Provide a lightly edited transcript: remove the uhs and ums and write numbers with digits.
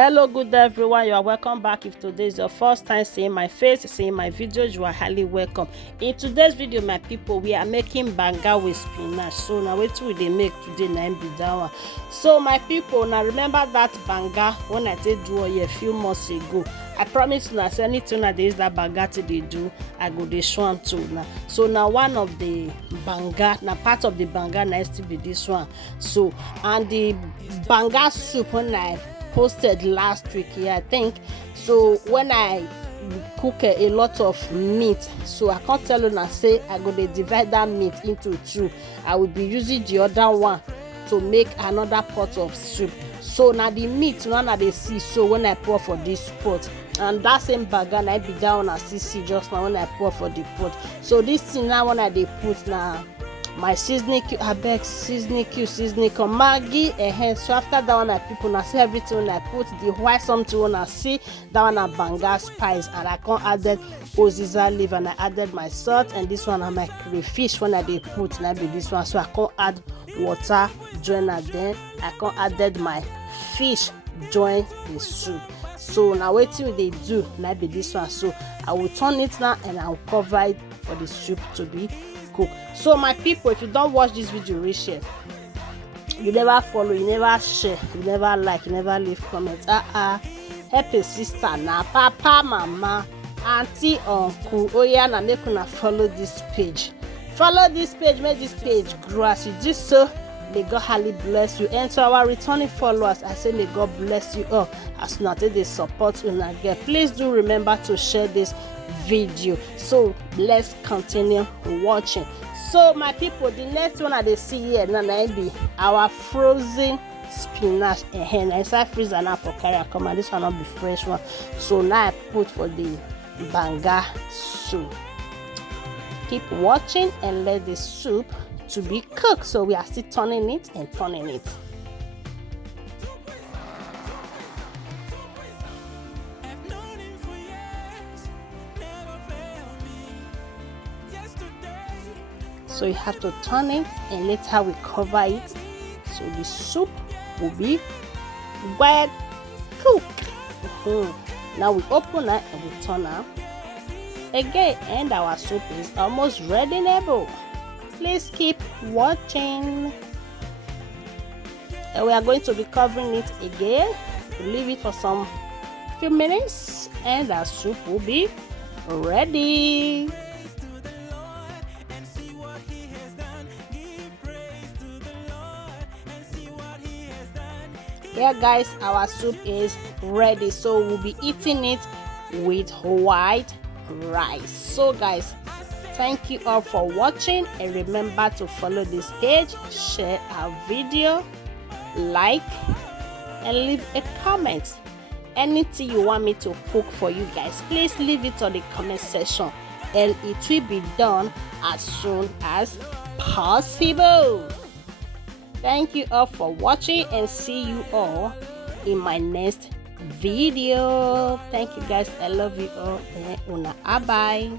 Hello, good day everyone. You are welcome back. If today is your first time seeing my face, seeing my videos, you are highly welcome. In today's video, my people, we are making banga with spinach. So now what will they make today? Now be that one. So my people, now remember that banga when I did do a few months ago. I promise you, say anything that there is that banga they do, I go the show am too now. So now one of the banga, now part of the banga needs to be this one. So and the banga soup when I posted last week, I think. So when I cook a lot of meat, so I can't tell you now say I go to divide that meat into two. I will be using the other one to make another pot of soup. So now the meat one they see, so when I pour for this pot, and that same banga I be down as see just now when I pour for the pot. So this thing now when I they put now my seasoning cube, abeg seasoning Maggi, so after that one I people now see everything when I put the white something when I see that one a banga spice, and I can added oziza leaf, and I added my salt, and this one are my crayfish when I they put now be this one, so I can add water join, and then I can added my fish join the soup. So now wetin they do now be this one, so I will turn it now and I will cover it for the soup to be cook. So my people, if you don't watch this video, reshare, you never follow, you never share, you never like, you never leave comments, help a sister now, papa, mama, auntie, uncle, oh yeah, now make una follow this page, make this page grow. As you do so, may God highly bless you. And to our returning followers, I say may God bless you all as not they support una get. Please do remember to share this video. So let's continue watching. So my people, the next one that they see here now be our frozen spinach and inside freezer now for carry come, and this one not be fresh one. So now I put for the banga soup. Keep watching and let the soup to be cooked. So we are still turning it and turning it. So you have to turn it and later we cover it, so the soup will be well cooked. Now we open it and we turn it again, and our soup is almost ready-able. Please keep watching. And we are going to be covering it again. We'll leave it for some few minutes and our soup will be ready. Yeah guys, our soup is ready, so we'll be eating it with white rice. So guys, thank you all for watching, and remember to follow this page, share our video, like, and leave a comment. Anything you want me to cook for you guys, please leave it on the comment section and it will be done as soon as possible. Thank you all for watching, and see you all in my next video. Thank you guys, I love you all, and una bye.